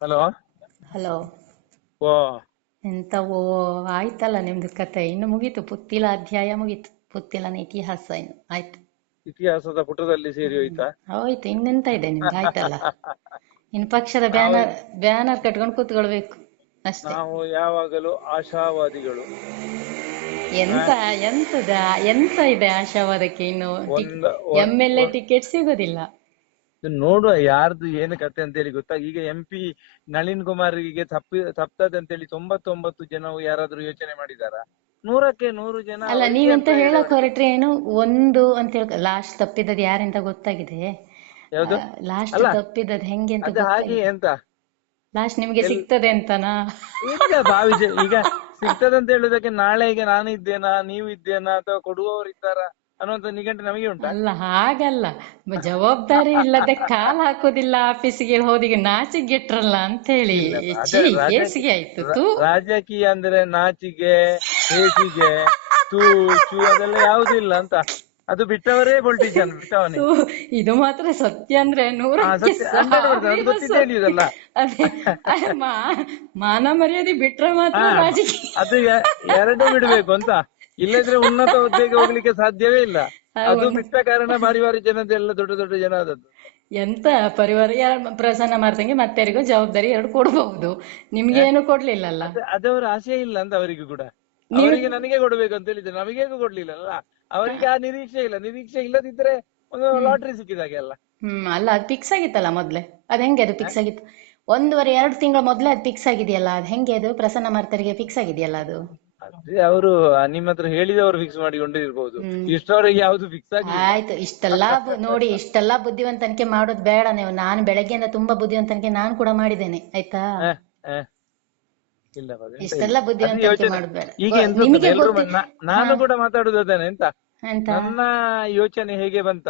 Hello. Hello. ಓ. ಎಂತವೋ ಆಯ್ತಲ್ಲ ನಿಮ್ದು ಕತೆ, ಇನ್ನು ಮುಗೀತು, ಪುತ್ತಿಲ ಅಧ್ಯಾಯ ಮುಗೀತು, ಪುತ್ತಿಲನ ಇತಿಹಾಸ ಇನ್ನು ಆಯ್ತು. ಇತಿಹಾಸದ ಪುಟದಲ್ಲಿ ಸೇರಿ ಹೋಯ್ತಾ? ಹೋಯ್ತು, ಇನ್ನೆಂತ ಇದೆ ನಿಮ್ದು, ಆಯ್ತಲ್ಲ. ಇನ್ನು ಪಕ್ಷದ ನಾವು ಬ್ಯಾನರ್ ಕಟ್ಕೊಂಡು ಕೂತ್ಕೊಳ್ಬೇಕು ಅಷ್ಟೇ. ನಾವು ಯಾವಾಗಲೂ ಆಶಾವಾದಿಗಳು. ಎಂತ ಎಂತದ ಎಂತ ಇದೆ ಆಶಾವಾದಕ್ಕೆ? ಇನ್ನು ಒಂದ್ MLA ಟಿಕೆಟ್ ಸಿಗೋದಿಲ್ಲ. ನೋಡುವ ಯಾರ್ದು ಏನು ಕತೆ ಅಂತೇಳಿ ಗೊತ್ತಾ. ಈಗ MP ನಳಿನ್ ಕುಮಾರ್ಗೆ ತಪ್ತದೆ ಅಂತೇಳಿ 99 ಜನವು ಯಾರಾದ್ರೂ ಯೋಚನೆ ಮಾಡಿದಾರ? 100ಕ್ಕೆ 100 ಜನ ಅಲ್ಲ, ಅವರಿಗೆ ನೀವೆಂತ ಅಂತ ಹೇಳಕ್ ಹೊರಟ್ರೆ ಏನು ಒಂದು ಅಂತ ಹೇಳ, ಲಾಸ್ಟ್ ತಪ್ಪಿದ್ದದ್ ಯಾರೆಂತ ಗೊತ್ತಾಗಿದೆ? ಯಾವ್ದು? ಲಾಸ್ಟ್ ಅಲ್ಲ ತಪ್ಪಿದ್ದದ್ ಹೆಂಗೆ ಅಂತ ಅದು ಹಾಗೆ ಗೊತ್ತಾಗಿದೆ. ಎಂತ ಲಾಸ್ಟ್ ನಿಮ್ಗೆ ಸಿಗ್ತದೆ ಅಂತನಾ? ಇಲ್ಲ ಭಾವಿಸಿ ಈಗ ಸಿಗ್ತದಂತ ಹೇಳುದಕ್ಕೆ ನಾಳೆ ಈಗ ನಾನು ಇದ್ದೇನಾ, ನೀವು ಇದ್ದೇನಾ, ಅಥವಾ ಕೊಡುವವರು ಇದ್ದಾರ ಅನ್ನುವಂತ ನಿಘಂಟು ನಮಗೆ ಉಂಟಾ? ಅಲ್ಲ, ಹಾಗಲ್ಲ. ಜವಾಬ್ದಾರಿ ಇಲ್ಲದೆ ಕಾಲ್ ಹಾಕೋದಿಲ್ಲ ಆಫೀಸಿಗೆ ಹೋದಿಗೆ, ನಾಚಿಗೆಟ್ರಲ್ಲ ಅಂತ ಹೇಳಿ. ಇಲ್ಲ ಛೀ, ಹೇಸಿಗೆ ಆಯ್ತು ತೂ. ರಾಜಕೀಯ ಅಂದ್ರೆ ನಾಚಿಗೆ, ಹೇಸಿಗೆ, ತೂ ಚೂ ಅದೆಲ್ಲ ಯಾವುದೂ ಇಲ್ಲ ಅಂತ. ಅದು ಬಿಟ್ಟವರೇ ಪೊಲಿಟಿಷಿಯನ್, ಬಿಟ್ಟವನೇ. ತೂ, ಇದು ಮಾತ್ರ ಸತ್ಯ ಅಂದ್ರೆ 100ಕ್ಕೆ ಸತ್ಯ 100%, ಅದು ಗೊತ್ತಿದ್ದೇ ಸತ್ಯ. ಇದೆಯಲ್ಲ. ಅದೇ ಮಾನ ಮರ್ಯಾದೆ ಬಿಟ್ರೆ ಮಾತ್ರ ರಾಜಕೀಯ. ಅದು ಎರಡೂ ಬಿಡ್ಬೇಕು ಅಂತ, ಇಲ್ಲದ್ರೆ ಉನ್ನತ ಹುದ್ದೆಗೆ ಹೋಗ್ಲಿಕ್ಕೆ ಸಾಧ್ಯವೇ ಇಲ್ಲ. ಅದು ಬಿಟ್ಟ ಕಾರಣ ಬಾರಿ ಬಾರಿ ಜನದೆಲ್ಲ ದೊಡ್ಡ ದೊಡ್ಡ ಜನ ಆದದ್ದು. ಎಂತ ಪರಿವಾರ ಪ್ರಸನ್ನ ಮಾಡ್ದಂಗೆ ಮತ್ತೆ ಯಾರಿಗೋ ಜವಾಬ್ದಾರಿ 2 ಕೊಡ್ಬಹುದು, ನಿಮ್ಗೆ ಏನು ಕೊಡ್ಲಿಲ್ಲಲ್ಲ. ಅದವರ ಆಸೆ ಇಲ್ಲ ಅಂತ ಅವರಿಗೂ ಕೂಡ. ಅವರಿಗೆ ನನಗೆ ಕೊಡ್ಬೇಕು ಅಂತ ಹೇಳಿದ್ರೆ ನಮಗೇಗೂ ಕೊಡ್ಲಿಲ್ಲಲ್ಲ. ಅವರಿಗೆ ಆ ನಿರೀಕ್ಷೆ ಇಲ್ಲ. ನಿರೀಕ್ಷೆ ಇಲ್ಲದಿದ್ರೆ ಒಂದು ಲಾಟ್ರಿ ಸಿಕ್ಕಿದಾಗೆ ಅಲ್ಲ. ಅಲ್ಲ, ಅದು ಫಿಕ್ಸ್ ಆಗಿತ್ತಲ್ಲ ಮೊದ್ಲೇ. ಅದ್ ಹೆಂಗೆ ಅದು ಫಿಕ್ಸ್ ಆಗಿತ್ತು? 1.5-2 ತಿಂಗಳ ಮೊದ್ಲೇ ಅದು ಫಿಕ್ಸ್ ಆಗಿದೆಯಲ್ಲ. ಅದು ಹೆಂಗೆ ಅದು ಪ್ರಸನ್ನ ಮಾರ್ತರಿಗೆ ಫಿಕ್ಸ್ ಆಗಿದೆಯಲ್ಲ ಅದು? ಅದೇ ಅವರು ನಿಮ್ಮ ಹತ್ರ ಹೇಳಿದವರು ಫಿಕ್ಸ್ ಮಾಡಿಕೊಂಡಿರ್ಬೋದು, ಇಷ್ಟವರೆಗೆ ಯಾವ್ದು ಫಿಕ್ಸ್ ಆಗಿಲ್ಲ. ಆಯ್ತು, ನೋಡಿ, ಇಷ್ಟೆಲ್ಲಾ ಬುದ್ಧಿವಂತನಿಕೆ ಮಾಡೋದು ಬೇಡ ನೀವು. ನಾನು ಬೆಳಗ್ಗೆಯಿಂದ ತುಂಬಾ ಬುದ್ಧಿವಂತನಿಕೆ ನಾನು ಕೂಡ ಮಾಡಿದ್ದೇನೆ, ಆಯ್ತಾ? ಇಲ್ಲ ಇಷ್ಟೆಲ್ಲ ಬುದ್ಧಿವಂತನಿಕೆ ಮಾಡೋದು ಬೇಡ. ಈಗ ನಿಮಗೆ ನಾನು ಕೂಡ ಮಾತಾಡುದು ಅದೇನೆ. ಎಂತ ನನ್ನ ಯೋಚನೆ ಹೇಗೆ ಬಂತ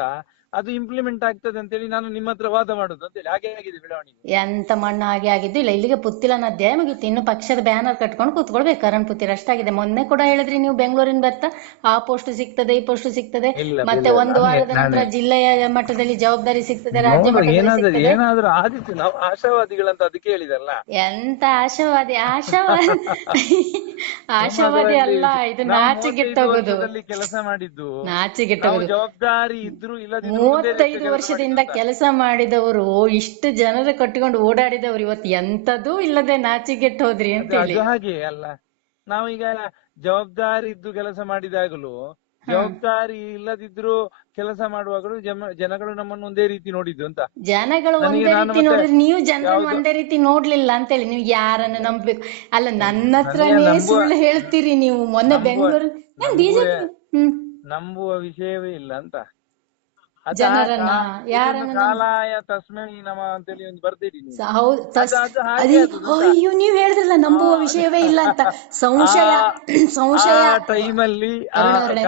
ಅದು ಇಂಪ್ಲಿಮೆಂಟ್ ಆಗ್ತದೆ ಅಂತೇಳಿ ನಾನು ನಿಮ್ಮ ಹತ್ರ ವಾದ ಮಾಡುದು ಅಂತೇಳಿ. ಹಾಗೆ ಆಗಿದೆ ಬೆಳವಣಿಗೆ. ಎಂತ ಮಣ್ಣು ಹಾಗೆ ಆಗಿದ್ದು ಇಲ್ಲ. ಇಲ್ಲಿಗೆ ಪುತ್ತಿಲನ ಅಧ್ಯಾಯ ಮುಗಿತ್ತು, ಇನ್ನು ಪಕ್ಷದ ಬ್ಯಾನರ್ ಕಟ್ಕೊಂಡು ಕೂತ್ಕೊಳ್ಬೇಕು. ಕರಣ್ ಪುತ್ತಿರ ಅಷ್ಟಾಗಿದೆ. ಮೊನ್ನೆ ಕೂಡ ಹೇಳಿದ್ರಿ ನೀವು, ಬೆಂಗಳೂರಿನ ಬರ್ತಾ ಆ ಪೋಸ್ಟ್ ಸಿಗ್ತದೆ, ಈ ಪೋಸ್ಟ್ ಸಿಗ್ತದೆ, ಮತ್ತೆ ಒಂದು ವಾರದ ನಂತರ ಜಿಲ್ಲೆಯ ಮಟ್ಟದಲ್ಲಿ ಜವಾಬ್ದಾರಿ ಸಿಗ್ತದೆ, ರಾಜ್ಯ ಮಟ್ಟದಲ್ಲಿ ಸಿಗ್ತದೆ. ಏನಾದ್ರೂ ಆದಿತ್ತು, ನಾವು ಆಶಾವಾದಿಗಳಂತ ಅದಕ್ಕೆ ಹೇಳಿದಲ್ಲ. ಎಂತ ಆಶಾವಾದಿ? ಆಶಾವಾದಿ ಅಲ್ಲ, ಇದು ನಾಚಿಗೆಟ್ಟೋಗುದು. ಕೆಲಸ ಮಾಡಿದ್ದು ನಾಚಿಗೆಟ್ಟೋಗುದು. ಜವಾಬ್ದಾರಿ ಇದ್ರು ಇಲ್ಲ 35 ವರ್ಷದಿಂದ ಕೆಲಸ ಮಾಡಿದವರು, ಇಷ್ಟು ಜನರು ಕಟ್ಟಿಕೊಂಡು ಓಡಾಡಿದವರು, ಇವತ್ತು ಎಂತದೂ ಇಲ್ಲದೆ ನಾಚಿಗೆಟ್ಟು ಹೋದ್ರಿ ಅಂತ ಹೇಳಿ. ಹಾಗೆ ಅಲ್ಲ, ನಾವೀಗ ಜವಾಬ್ದಾರಿ ಇದ್ದು ಕೆಲಸ ಮಾಡಿದಾಗಲೂ, ಜವಾಬ್ದಾರಿ ಇಲ್ಲದಿದ್ರು ಕೆಲಸ ಮಾಡುವಾಗಲೂ ಜನಗಳು ನಮ್ಮನ್ನು ಒಂದೇ ರೀತಿ ನೋಡಿದ್ದು ಅಂತ. ಜನಗಳು ಒಂದೇ ರೀತಿ ನೋಡಿದ್ರೆ ನೀವು ಜನರನ್ನು ಒಂದೇ ರೀತಿ ನೋಡ್ಲಿಲ್ಲ ಅಂತೇಳಿ ನೀವು ಯಾರನ್ನು ನಂಬಬೇಕು? ಅಲ್ಲ, ನನ್ನ ಹತ್ರನೇ ಸುಳ್ಳು ಹೇಳ್ತೀರಿ ನೀವು. ಮೊನ್ನೆ ಬೆಂಗಳೂರು ಬಿಜೆಪಿ ನಂಬುವ ವಿಷಯವೇ ಇಲ್ಲ ಅಂತ. ಜನರನ್ನ ಯಾರನ್ನ ಕಾಲಾಯ ತಸ್ಮೈ ನಮ ಅಂತೇಳಿ ಒಂದು ಬರ್ತೀರಿ. ಅಯ್ಯೋ, ನೀವ್ ಹೇಳಿದ್ರಲ್ಲ ನಂಬುವ ವಿಷಯವೇ ಇಲ್ಲ ಅಂತ. ಸಂಶಯ ಟೈಮಲ್ಲಿ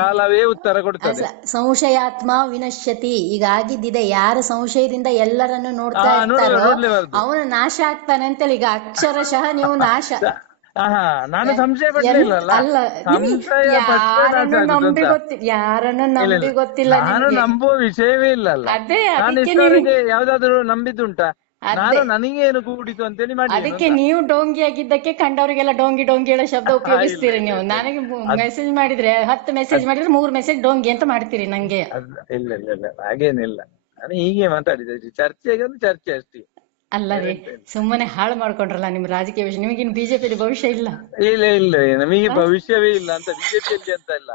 ಕಾಲವೇ ಉತ್ತರ ಕೊಡ್ತದೆ. ಸಂಶಯಾತ್ಮ ವಿನಶ್ಯತಿ. ಈಗ ಆಗಿದ್ದಿದೆ, ಯಾರು ಸಂಶಯದಿಂದ ಎಲ್ಲರನ್ನು ನೋಡ್ತಾ ಇರ್ತಾರೋ ಅವನು ನಾಶ ಆಗ್ತಾನೆ ಅಂತೇಳಿ. ಈಗ ಅಕ್ಷರಶಃ ನೀವು ನಾಶ. ನಾನು ಸಂಶಯ ಪಡ್ಲಿಲ್ಲ. ಯಾರನ್ನು ನಂಬಿ ಗೊತ್ತಿಲ್ಲ. ನಾನು ನಂಬುವ ವಿಷಯವೇ ಇಲ್ಲ. ಅದೇ ಯಾವ್ದಾದ್ರು ನಂಬಿದ್ದುಂಟಾ? ನಾನು ನನಗೇನು ಕೂಡಿತು ಅಂತೇಳಿ ಮಾಡಿ. ಅದಕ್ಕೆ ನೀವು ಡೋಂಗಿ ಆಗಿದ್ದಕ್ಕೆ ಕಂಡವರಿಗೆಲ್ಲ ಡೋಂಗಿ ಹೇಳೋ ಶಬ್ದ ಉಪಯೋಗಿಸ್ತೀರಿ ನೀವು. ನನಗೆ ಮೆಸೇಜ್ ಮಾಡಿದ್ರೆ 10 ಮೆಸೇಜ್ ಮಾಡಿದ್ರೆ 3 ಮೆಸೇಜ್ ಡೋಂಗಿ ಅಂತ ಮಾಡ್ತೀರಿ ನಂಗೆ. ಇಲ್ಲ ಹಾಗೇನಿಲ್ಲ, ನಾನು ಹೀಗೆ ಮಾತಾಡಿದೆ. ಚರ್ಚೆಗೆ ಒಂದು ಚರ್ಚೆ ಅಷ್ಟೇ. ಅಲ್ಲ ರೀ, ಸುಮ್ಮನೆ ಹಾಳು ಮಾಡ್ಕೊಂಡ್ರಲ್ಲ ನಿಮ್ ರಾಜಕೀಯ ವಿಷಯ. ನಿಮಗಿನ್ ಬಿಜೆಪಿಯಲ್ಲಿ ಭವಿಷ್ಯ ಇಲ್ಲ. ಇಲ್ಲ ನಮಗೆ ಭವಿಷ್ಯವೇ ಇಲ್ಲ ಅಂತ. ಬಿಜೆಪಿಯಲ್ಲಿ ಅಂತ ಇಲ್ಲ,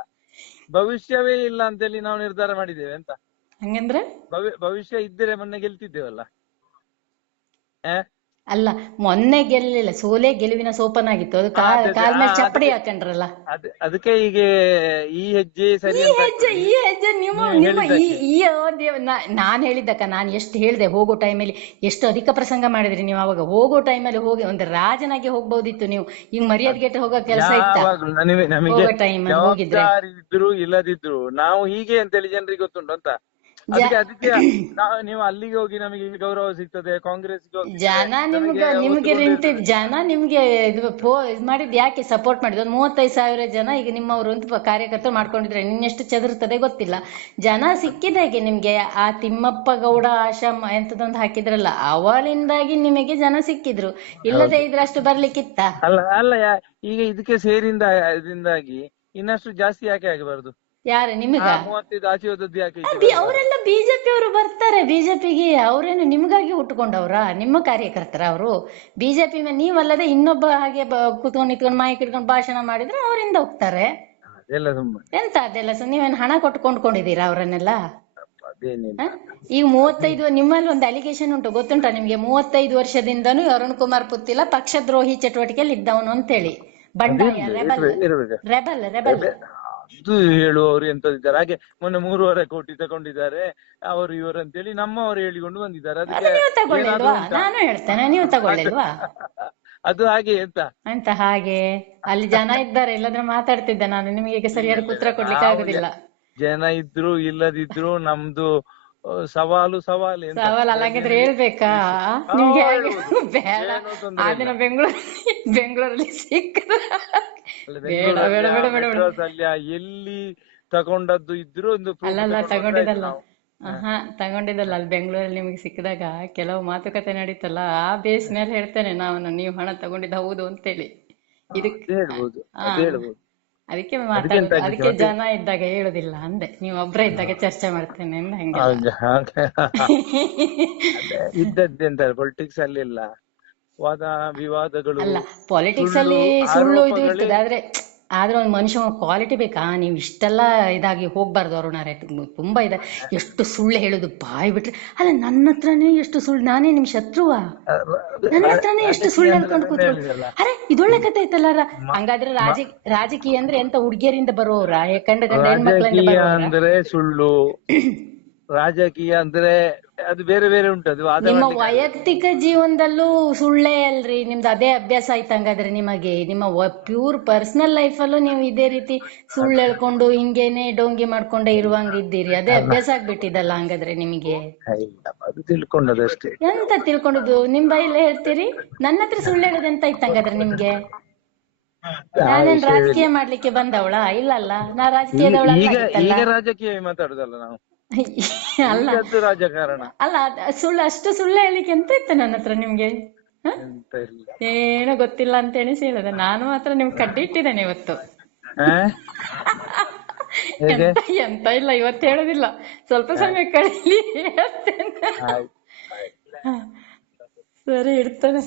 ಭವಿಷ್ಯವೇ ಇಲ್ಲ ಅಂತೇಳಿ ನಾವು ನಿರ್ಧಾರ ಮಾಡಿದ್ದೇವೆ ಅಂತ. ಹಂಗಂದ್ರೆ ಭವಿಷ್ಯ ಇದ್ದರೆ ಮೊನ್ನೆ ಗೆಲ್ತಿದ್ದೇವಲ್ಲ. ಅಲ್ಲ, ಮೊನ್ನೆ ಗೆಲ್ಲಿಲ್ಲ, ಸೋಲೆ ಗೆಲುವಿನ ಸೋಪನಾಗಿತ್ತು. ಅದು ಕಾಲ್ ಮೇಲೆ ಚಪ್ಪಡಿ ಹಾಕೊಂಡ್ರಲ್ಲ. ಅದಕ್ಕೆ ಈಗ ಈ ಹೆಜ್ಜೆ ಸರಿ. ಈ ಹೆಜ್ಜೆ ನಾನ್ ಹೇಳಿದ್ದಕ್ಕ, ನಾನು ಎಷ್ಟು ಹೇಳಿದೆ. ಹೋಗೋ ಟೈಮಲ್ಲಿ ಎಷ್ಟು ಅಧಿಕ ಪ್ರಸಂಗ ಮಾಡಿದ್ರಿ ನೀವು. ಅವಾಗ ಹೋಗೋ ಟೈಮಲ್ಲಿ ಹೋಗಿ ಒಂದು ರಾಜನಾಗಿ ಹೋಗ್ಬೋದಿತ್ತು ನೀವು. ಈಗ ಮರ್ಯಾದೆಗೆಟ್ಟು ಹೋಗೋ ಕೆಲಸ ಇತ್ತ. ಹೋಗೋ ಟೈಮಲ್ಲಿ ಹೋಗಿದ್ರೆ ಇದ್ರು ಇಲ್ಲದಿದ್ರು ನಾವು ಹೀಗೆ ಅಂತೇಳಿ ಜನರಿಗೆ ಗೊತ್ತುಂಟು ಅಂತ. ಅದಕ್ಕೆ ನೀವು ಅಲ್ಲಿಗೆ ಹೋಗಿ ನಮಗೆ ಇಲ್ಲಿ ಗೌರವ ಸಿಗ್ತದೆ, ಕಾಂಗ್ರೆಸ್ಗೆ ಹೋಗಿ ಜನ ನಿಮ್ಗೆ ಜನ ನಿಮ್ಗೆ ಇದು ಮಾಡಿದ್ ಯಾಕೆ ಸಪೋರ್ಟ್ ಮಾಡಿದ್? ಒಂದ್ 35,000 ಜನ ಈಗ ನಿಮ್ಮವರು ಅಂತ ಕಾರ್ಯಕರ್ತರು ಮಾಡ್ಕೊಂಡಿದ್ರೆ ಇನ್ನೆಷ್ಟು ಚದುರ್ತದೆ ಗೊತ್ತಿಲ್ಲ. ಜನ ಸಿಕ್ಕಿದಾಗೆ ನಿಮ್ಗೆ ಆ ತಿಮ್ಮಪ್ಪ ಗೌಡ ಆಶ್ರಮ ಎಂತದೊಂದು ಹಾಕಿದ್ರಲ್ಲ, ಅವಳಿಂದಾಗಿ ನಿಮಗೆ ಜನ ಸಿಕ್ಕಿದ್ರು. ಇಲ್ಲದೆ ಇದ್ರೆ ಅಷ್ಟು ಬರ್ಲಿಕ್ಕಿತ್ತ? ಅಲ್ಲ ಈಗ ಇದಕ್ಕೆ ಇದರಿಂದಾಗಿ ಇನ್ನಷ್ಟು ಜಾಸ್ತಿ ಯಾಕೆ ಆಗಬಾರ್ದು? ಯಾರು ನಿಮಗ? 35 ಆಚೆ ಹೋದದ್ದು ಯಾಕೆ? ಅವರೆಲ್ಲ ಬಿಜೆಪಿ ಅವರು ಬರ್ತಾರೆ ಬಿಜೆಪಿಗೆ. ಅವ್ರೇನು ನಿಮ್ಗಾಗಿ ಹುಟ್ಕೊಂಡವ್ರ? ನಿಮ್ಮ ಕಾರ್ಯಕರ್ತರ ಅವರು? ಬಿಜೆಪಿ ನೀವಲ್ಲದೆ ಇನ್ನೊಬ್ಬ ಹಾಗೆ ಕೂತ್ಕೊಂಡು ನಿಂತ್ಕೊಂಡು ಮೈಕ್ ಇಟ್ಕೊಂಡು ಭಾಷಣ ಮಾಡಿದ್ರೆ ಅವರಿಂದ ಹೋಗ್ತಾರೆ. ಅದೆಲ್ಲ ಸುಮ್ಮನೆ ಎಂತ ಅದೆಲ್ಲ ನೀವೇನು ಹಣ ಕೊಟ್ಟು ಕೊಂಡ್ಕೊಂಡಿದ್ದೀರಾ ಅವರನ್ನೆಲ್ಲ? ಅದೇನಿಲ್ಲ. ಈಗ 35 ನಿಮ್ಮಲ್ಲಿ ಒಂದು ಅಲಿಗೇಷನ್ ಉಂಟು, ಗೊತ್ತುಂಟಾ ನಿಮ್ಗೆ? 35 ವರ್ಷದಿಂದನೂ ಅರುಣ್ ಕುಮಾರ್ ಪುತ್ತಿಲ ಪಕ್ಷದ್ರೋಹಿ ಚಟುವಟಿಕೆಯಲ್ಲಿ ಇದ್ದವನು ಅಂತೇಳಿ. ಬಂಡಾಯ, ರೆಬಲ್. ಅದು ಹೇಳುವವರು ಎಂತದಿದ್ದಾರೆ. ಹಾಗೆ ಮೊನ್ನೆ 3.5 ಕೋಟಿ ತಗೊಂಡಿದ್ದಾರೆ ಅವರು ಇವರು ಅಂತೇಳಿ ನಮ್ಮವರು ಹೇಳಿಕೊಂಡು ಬಂದಿದ್ದಾರೆ. ನೀವು ತಗೊಳ್ಳಿಲ್ವಾ? ನಾನು ಹೇಳ್ತೇನೆ, ನೀವು ತಗೊಳ್ಳಿಲ್ವಾ? ಅದು ಹಾಗೆ ಅಂತ ಹಾಗೆ ಅಲ್ಲಿ ಜನ ಇದ್ದಾರೆ, ಇಲ್ಲದ್ರೆ ಮಾತಾಡ್ತಿದ್ದೆ ನಾನು. ನಿಮಗೆ ಈಗ ಸರಿಯಾದ ಉತ್ತರ ಕೊಡ್ಲಿಕ್ಕೆ ಆಗುದಿಲ್ಲ. ಜನ ಇದ್ರು ಇಲ್ಲದಿದ್ರು ನಮ್ದು ಸವಾಲು ಹಾಗಾದ್ರೆ ಹೇಳ್ಬೇಕಾ ನಿಮ್ಗೆ? ಬೇಡ, ಆ ದಿನ ಬೆಂಗಳೂರಲ್ಲಿ ಸಿಕ್ಕ ಬೇಡ ಬೇಡ ಬೇಡ ಬೇಡ. ಎಲ್ಲಿ ತಗೊಂಡದ್ದು ಇದ್ರು ಒಂದು ಅಲ್ಲಲ್ಲ ತಗೊಂಡಿದ್ದಲ್ಲ ಅಲ್ಲಿ ಬೆಂಗಳೂರಲ್ಲಿ ನಿಮ್ಗೆ ಸಿಕ್ಕಿದಾಗ ಕೆಲವು ಮಾತುಕತೆ ನಡೀತಲ್ಲ, ಆ ಬೇಸ್ ಮೇಲೆ ಹೇಳ್ತೇನೆ ನಾನು, ನೀವು ಹಣ ತಗೊಂಡಿದ್ದ ಹೌದು ಅಂತೇಳಿ. ಇದಕ್ಕೆ ಅದಕ್ಕೆ ಮಾತಾಡೋದು, ಅದಕ್ಕೆ ಜನ ಇದ್ದಾಗ ಹೇಳುದಿಲ್ಲ ಅಂದೆ. ನೀವು ಒಬ್ರೇ ಇದ್ದಾಗ ಚರ್ಚೆ ಮಾಡ್ತೇನೆ ಹಂಗೆ ಇದ್ದದ್ದೆಂತ ಪೊಲಿಟಿಕ್ಸ್ ಅಲ್ಲಿ ಇಲ್ಲ ವಾದ ವಿವಾದಗಳು. ಅಲ್ಲ, ಪಾಲಿಟಿಕ್ಸ್ ಅಲ್ಲಿ ಸುಳ್ಳು ಇದು ಇರ್ತದೆ, ಆದ್ರೆ ಒಂದು ಮನುಷ್ಯ ಕ್ವಾಲಿಟಿ ಬೇಕಾ? ನೀವು ಇಷ್ಟೆಲ್ಲ ಇದಾಗಿ ಹೋಗ್ಬಾರ್ದು ಅರುಣಾರೆ. ತುಂಬಾ ಇದೆ, ಎಷ್ಟು ಸುಳ್ಳು ಹೇಳುದು ಬಾಯ್ ಬಿಟ್ರೆ. ಅಲ್ಲ, ನನ್ನ ಹತ್ರನೇ ಎಷ್ಟು ಸುಳ್ಳು, ನಾನೇ ನಿಮ್ ಶತ್ರುವ? ನನ್ನ ಹತ್ರನೇ ಎಷ್ಟು ಸುಳ್ಳು ಹೇಳ್ಕೊಂಡು ಕೂತ್ಕೊಳ್ಳಿ. ಅರೆ, ಇದೊಳ್ಳೆ ಕತೆ ಐತಲ್ಲ. ಹಂಗಾದ್ರೆ ರಾಜಕೀಯ ಅಂದ್ರೆ ಎಂತ ಹುಡುಗಿಯರಿಂದ ಬರುವವ್ರ? ಗಂಡ ಹೆಣ್ಮಕ್ಳಿಂದ ಅಂದ್ರೆ ಸುಳ್ಳು ರಾಜಕೀಯ ಅಂದ್ರೆ ಅದು ಬೇರೆ ಬೇರೆ ಉಂಟು. ಅದು ನಿಮ್ಮ ವೈಯಕ್ತಿಕ ಜೀವನದಲ್ಲೂ ಸುಳ್ಳೇ ಅಲ್ರಿ ನಿಮ್ದು? ಅದೇ ಅಭ್ಯಾಸ ಆಯ್ತು ಹಂಗಾದ್ರೆ ನಿಮಗೆ? ನಿಮ್ಮ ಪ್ಯೂರ್ ಪರ್ಸನಲ್ ಲೈಫ್ ಅಲ್ಲೂ ನೀವು ಇದೇ ರೀತಿ ಸುಳ್ಳು ಹೇಳ್ಕೊಂಡು ಹಿಂಗೇನೆ ಡೋಂಗಿ ಮಾಡ್ಕೊಂಡೇ ಇರುವಂಗಿದ್ದೀರಿ. ಅದೇ ಅಭ್ಯಾಸ ಆಗ್ಬಿಟ್ಟಿದಲ್ಲ ಹಂಗಾದ್ರೆ ನಿಮಗೆ? ತಿಳ್ಕೊಂಡದಷ್ಟೇ. ಎಂತ ತಿಳ್ಕೊಂಡುದು? ನಿಮ್ ಬೈಲೇ ಹೇಳ್ತೀರಿ? ನನ್ನ ಹತ್ರ ಸುಳ್ಳು ಹೇಳೋದು ಎಂತ ಇತ್ತು ಹಂಗಾದ್ರೆ ನಿಮ್ಗೆ? ನಾನೇನ್ ರಾಜಕೀಯ ಮಾಡ್ಲಿಕ್ಕೆ ಬಂದವಳ? ಇಲ್ಲಲ್ಲ, ನಾ ರಾಜಕೀಯದವಳ. ಈಗ ರಾಜಕೀಯ ಮಾತಾಡುದಲ್ಲ ನಾವು. ಅಲ್ಲ ರಾಜಕಾರಣ ಅಲ್ಲ, ಸುಳ್ಳು ಅಷ್ಟು ಸುಳ್ಳು ಹೇಳಿಕೆ ಎಂತ ಇತ್ತು ನನ್ನ ಹತ್ರ ನಿಮ್ಗೆ? ಏನೋ ಗೊತ್ತಿಲ್ಲ ಅಂತ ಎಣಿಸಿ ಹೇಳಿದೆ. ನಾನು ಮಾತ್ರ ನಿಮ್ಗೆ ಕಡ್ಡಿ ಇಟ್ಟಿದ್ದೇನೆ ಇವತ್ತು. ಎಂತ ಇಲ್ಲ, ಇವತ್ತು ಹೇಳುದಿಲ್ಲ, ಸ್ವಲ್ಪ ಸಮಯ ಕಳೀಲಿ ಹೇಳ್ತೇನೆ. ಸರಿ, ಇಡ್ತೇನೆ.